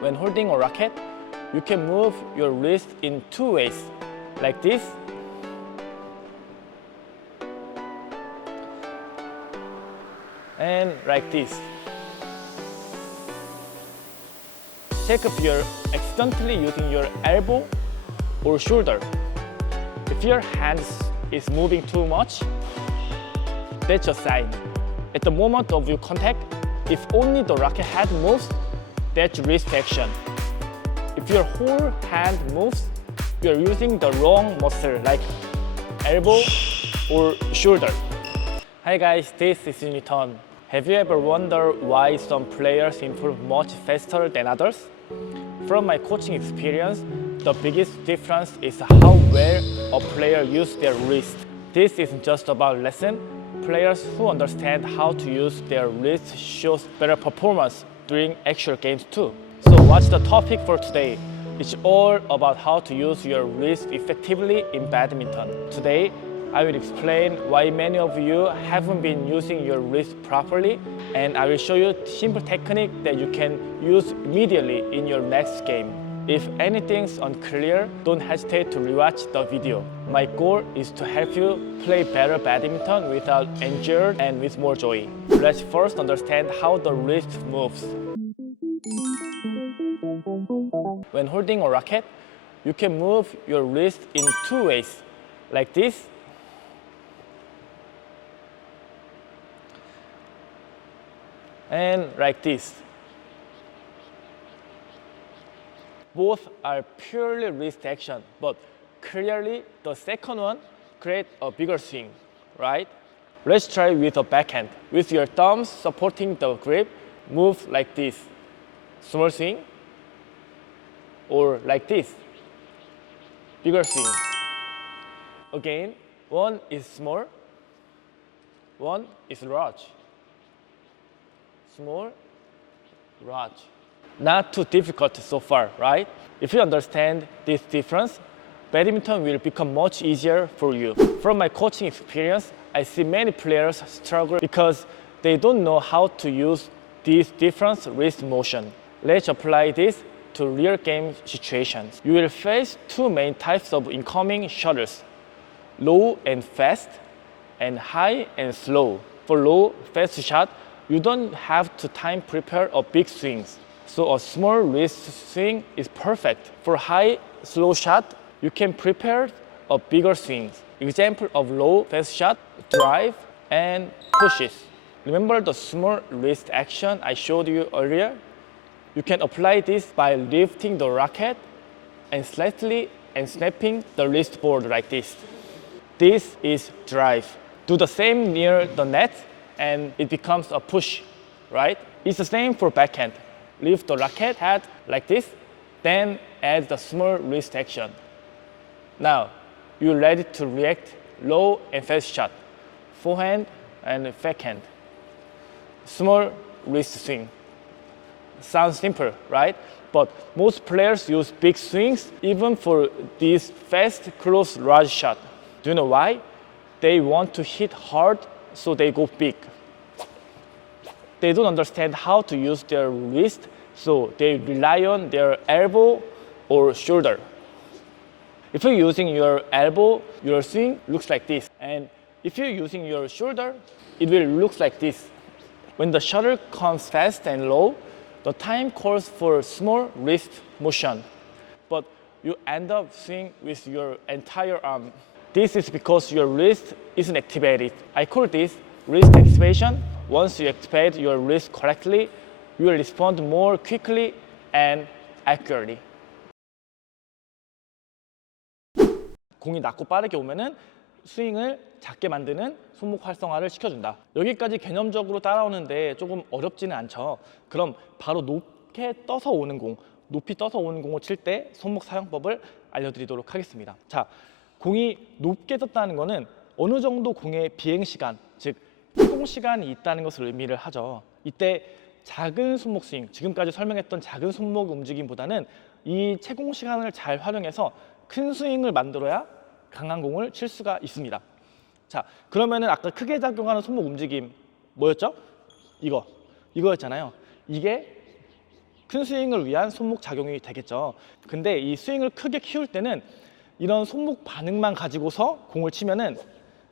When holding a racket, you can move your wrist in two ways, like this and like this. Check if you're accidentally using your elbow or shoulder. If your hand is moving too much, that's a sign. At the moment of your contact, if only the racket head moves, that's wrist action. If your whole hand moves, you're using the wrong muscle like elbow or shoulder. Hi guys, this is Newton. Have you ever wondered why some players improve much faster than others? From my coaching experience, the biggest difference is how well a player uses their wrist. This isn't just about lesson. Players who understand how to use their wrist shows better performance during actual games too. So what's the topic for today? It's all about how to use your wrist effectively in badminton. Today, I will explain why many of you haven't been using your wrist properly, and I will show you a simple technique that you can use immediately in your next game. If anything's unclear, don't hesitate to rewatch the video. My goal is to help you play better badminton without injury and with more joy. Let's first understand how the wrist moves. When holding a racket, you can move your wrist in two ways, like this and like this. Both are purely wrist action, but clearly the second one creates a bigger swing, right? Let's try with a backhand. With your thumbs supporting the grip, move like this. Small swing, or like this. Bigger swing. Again, one is small, one is large. Small, large. Not too difficult so far, right? If you understand this difference, badminton will become much easier for you. From my coaching experience, I see many players struggle because they don't know how to use these different wrist motion. Let's apply this to real game situations. You will face two main types of incoming shuttles: low and fast, and high and slow. For low, fast shot, you don't have to time prepare a big swings. So a small wrist swing is perfect. For high, slow shot, you can prepare a bigger swing. Example of low, fast shot, drive and pushes. Remember the small wrist action I showed you earlier? You can apply this by lifting the racket and slightly and snapping the wrist board like this. This is drive. Do the same near the net and it becomes a push, right? It's the same for backhand. Lift the racket head like this, then add the small wrist action. Now, you're ready to react low and fast shot, forehand and backhand. Small wrist swing. Sounds simple, right? But most players use big swings even for these fast, close, large shot. Do you know why? They want to hit hard, so they go big. They don't understand how to use their wrist, so they rely on their elbow or shoulder. If you're using your elbow, your swing looks like this. And if you're using your shoulder, it will look like this. When the shuttle comes fast and low, the time calls for small wrist motion, but you end up swinging with your entire arm. This is because your wrist isn't activated. I call this wrist activation. Once you activate your wrist correctly, you will respond more quickly and accurately. 공이 낮고 빠르게 오면은 스윙을 작게 만드는 손목 활성화를 시켜준다. 여기까지 개념적으로 따라오는데 조금 어렵지는 않죠. 그럼 바로 높게 떠서 오는 공, 높이 떠서 오는 공을 칠 때 손목 사용법을 알려드리도록 하겠습니다. 자, 공이 높게 떴다는 것은 어느 정도 공의 비행 시간, 즉 시공 시간이 있다는 것을 의미를 하죠. 이때 작은 손목 스윙, 지금까지 설명했던 작은 손목 움직임보다는 이 채공 시간을 잘 활용해서 큰 스윙을 만들어야 강한 공을 칠 수가 있습니다. 자, 그러면은 아까 크게 작용하는 손목 움직임 뭐였죠? 이거였잖아요. 이게 큰 스윙을 위한 손목 작용이 되겠죠. 근데 이 스윙을 크게 키울 때는 이런 손목 반응만 가지고서 공을 치면은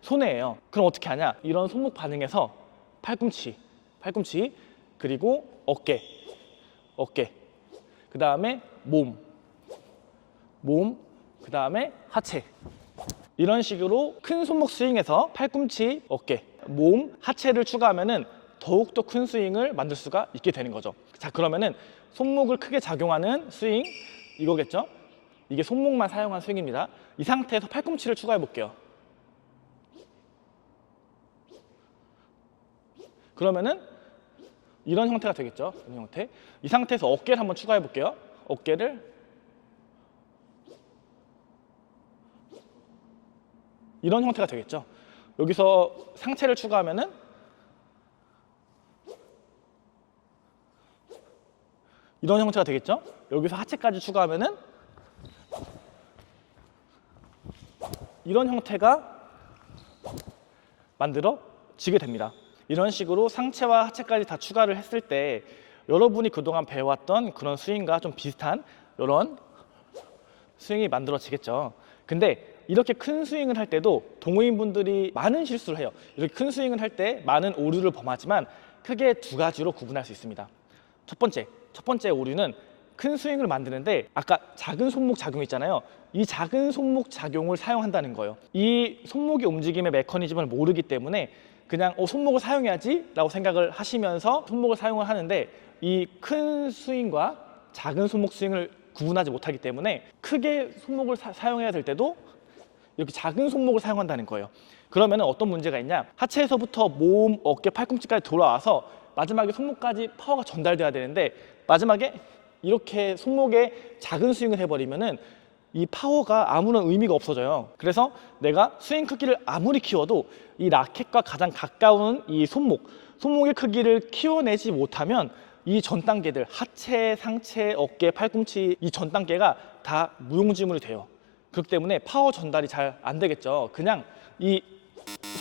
손해예요. 그럼 어떻게 하냐? 이런 손목 반응에서 팔꿈치, 그리고 어깨, 그 다음에 몸, 그 다음에 하체. 이런 식으로 큰 손목 스윙에서 팔꿈치, 어깨, 몸, 하체를 추가하면은 더욱더 큰 스윙을 만들 수가 있게 되는 거죠. 자, 그러면은 손목을 크게 작용하는 스윙 이거겠죠? 이게 손목만 사용한 스윙입니다. 이 상태에서 팔꿈치를 추가해 볼게요. 그러면은 이런 형태가 되겠죠? 이런 형태. 이 상태에서 어깨를 한번 추가해 볼게요. 어깨를 이런 형태가 되겠죠? 여기서 상체를 추가하면은 이런 형태가 되겠죠? 여기서 하체까지 추가하면은 이런 형태가 만들어지게 됩니다. 이런 식으로 상체와 하체까지 다 추가를 했을 때 여러분이 그동안 배워왔던 그런 스윙과 좀 비슷한 이런 스윙이 만들어지겠죠. 근데 이렇게 큰 스윙을 할 때도 동호인분들이 많은 실수를 해요. 이렇게 큰 스윙을 할 때 많은 오류를 범하지만 크게 두 가지로 구분할 수 있습니다. 첫 번째 오류는 큰 스윙을 만드는데 아까 작은 손목 작용 있잖아요. 이 작은 손목 작용을 사용한다는 거예요. 이 손목의 움직임의 메커니즘을 모르기 때문에 그냥 손목을 사용해야지 라고 생각을 하시면서 손목을 사용을 하는데 이 큰 스윙과 작은 손목 스윙을 구분하지 못하기 때문에 크게 손목을 사용해야 될 때도 이렇게 작은 손목을 사용한다는 거예요. 그러면 어떤 문제가 있냐? 하체에서부터 몸, 어깨, 팔꿈치까지 돌아와서 마지막에 손목까지 파워가 전달돼야 되는데 마지막에 이렇게 손목에 작은 스윙을 해버리면은 이 파워가 아무런 의미가 없어져요. 그래서 내가 스윙 크기를 아무리 키워도 이 라켓과 가장 가까운 이 손목의 크기를 키워내지 못하면 이 전 단계들 하체, 상체, 어깨, 팔꿈치 이 전 단계가 다 무용지물이 돼요. 그렇기 때문에 파워 전달이 잘 안 되겠죠. 그냥 이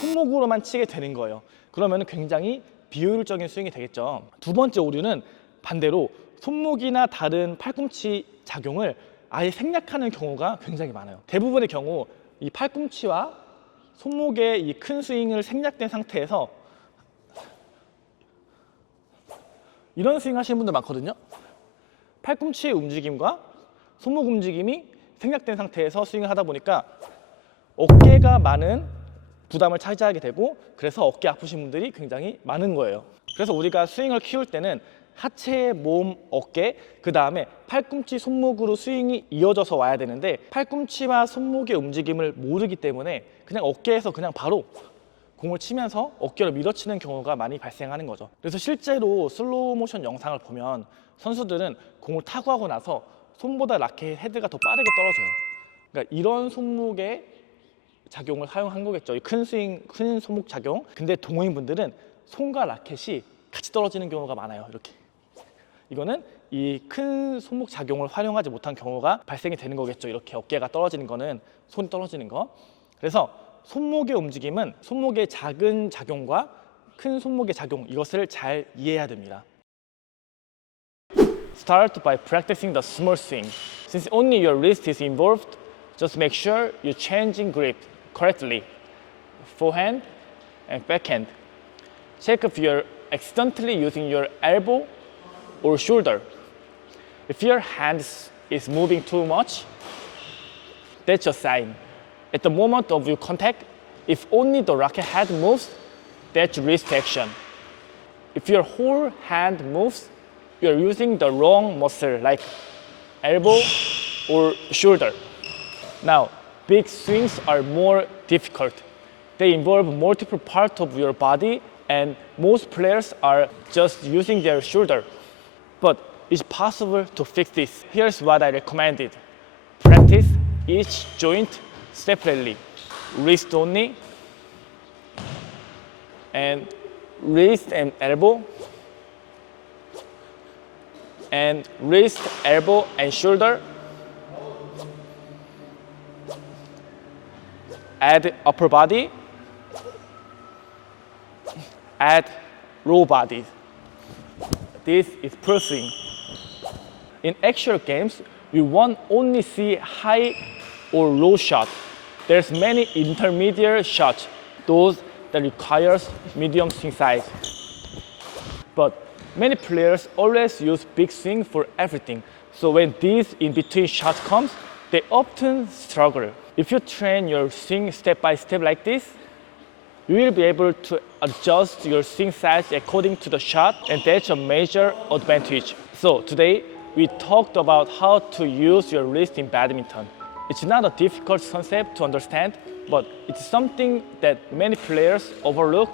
손목으로만 치게 되는 거예요. 그러면 굉장히 비효율적인 스윙이 되겠죠. 두 번째 오류는 반대로 손목이나 다른 팔꿈치 작용을 아예 생략하는 경우가 굉장히 많아요. 대부분의 경우 이 팔꿈치와 손목의 이 큰 스윙을 생략된 상태에서 이런 스윙 하시는 분들 많거든요. 팔꿈치의 움직임과 손목 움직임이 생략된 상태에서 스윙을 하다 보니까 어깨가 많은 부담을 차지하게 되고 그래서 어깨 아프신 분들이 굉장히 많은 거예요. 그래서 우리가 스윙을 키울 때는 하체, 몸, 어깨, 그 다음에 팔꿈치, 손목으로 스윙이 이어져서 와야 되는데 팔꿈치와 손목의 움직임을 모르기 때문에 그냥 어깨에서 그냥 바로 공을 치면서 어깨를 밀어치는 경우가 많이 발생하는 거죠. 그래서 실제로 슬로우 모션 영상을 보면 선수들은 공을 타구 하고 나서 손보다 라켓 헤드가 더 빠르게 떨어져요. 그러니까 이런 손목의 작용을 사용한 거겠죠. 이 큰 스윙, 큰 손목 작용. 근데 동호인분들은 손과 라켓이 같이 떨어지는 경우가 많아요. 이렇게. 이거는 이 큰 손목 작용을 활용하지 못한 경우가 발생이 되는 거겠죠. 이렇게 어깨가 떨어지는 거는 손이 떨어지는 거. 그래서 손목의 움직임은 손목의 작은 작용과 큰 손목의 작용 이것을 잘 이해해야 됩니다. Start by practicing the small swing. Since only your wrist is involved, just make sure you changing grip correctly, forehand and backhand. Check if you're accidentally using your elbow or shoulder. If your hand is moving too much, that's a sign. At the moment of your contact, if only the racket head moves, that's wrist action. If your whole hand moves, you're using the wrong muscle like elbow or shoulder. Now, big swings are more difficult. They involve multiple parts of your body and most players are just using their shoulder. But it's possible to fix this. Here's what I recommended. Practice each joint separately. Wrist only, and wrist and elbow, and wrist, elbow, and shoulder. Add upper body, add lower body. This is full swing. In actual games, we won't only see high or low shot. There's many intermediate shots, those that requires medium swing size. But many players always use big swing for everything. So when these in-between shots comes, they often struggle. If you train your swing step by step like this, you will be able to adjust your swing size according to the shot, and that's a major advantage. So today, we talked about how to use your wrist in badminton. It's not a difficult concept to understand, but it's something that many players overlook.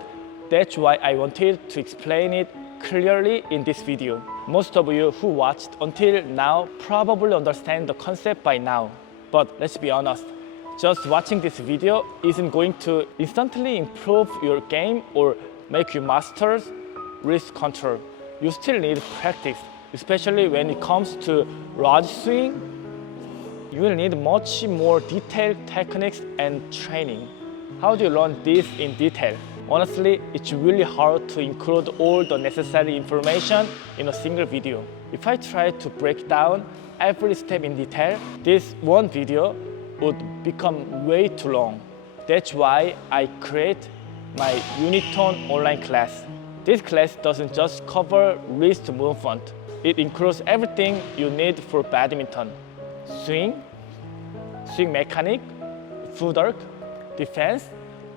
That's why I wanted to explain it clearly in this video. Most of you who watched until now probably understand the concept by now. But let's be honest, just watching this video isn't going to instantly improve your game or make you master wrist control. You still need practice, especially when it comes to large swing. You will need much more detailed techniques and training. How do you learn this in detail? Honestly, it's really hard to include all the necessary information in a single video. If I try to break down every step in detail, this one video would become way too long. That's why I create my Unitone online class. This class doesn't just cover wrist movement. It includes everything you need for badminton. Swing, swing mechanic, footwork, defense,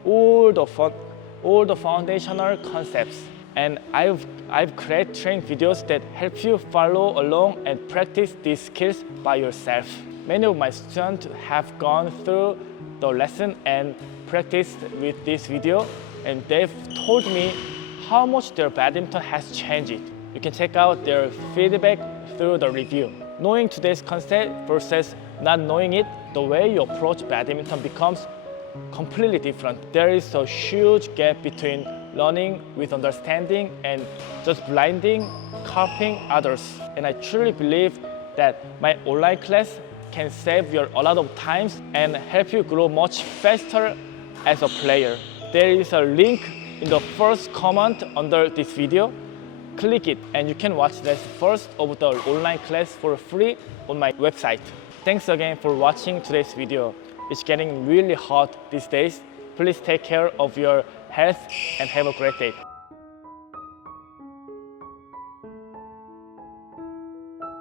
all the foundational concepts. And I've created training videos that help you follow along and practice these skills by yourself. Many of my students have gone through the lesson and practiced with this video, and they've told me how much their badminton has changed. You can check out their feedback through the review. Knowing today's concept versus not knowing it, the way you approach badminton becomes completely different. There is a huge gap between learning with understanding and just blinding, copying others. And I truly believe that my online class can save you a lot of time and help you grow much faster as a player. There is a link in the first comment under this video. Click it and you can watch the first of the online class for free on my website. Thanks again for watching today's video. It's getting really hot these days. Please take care of your health and have a great day.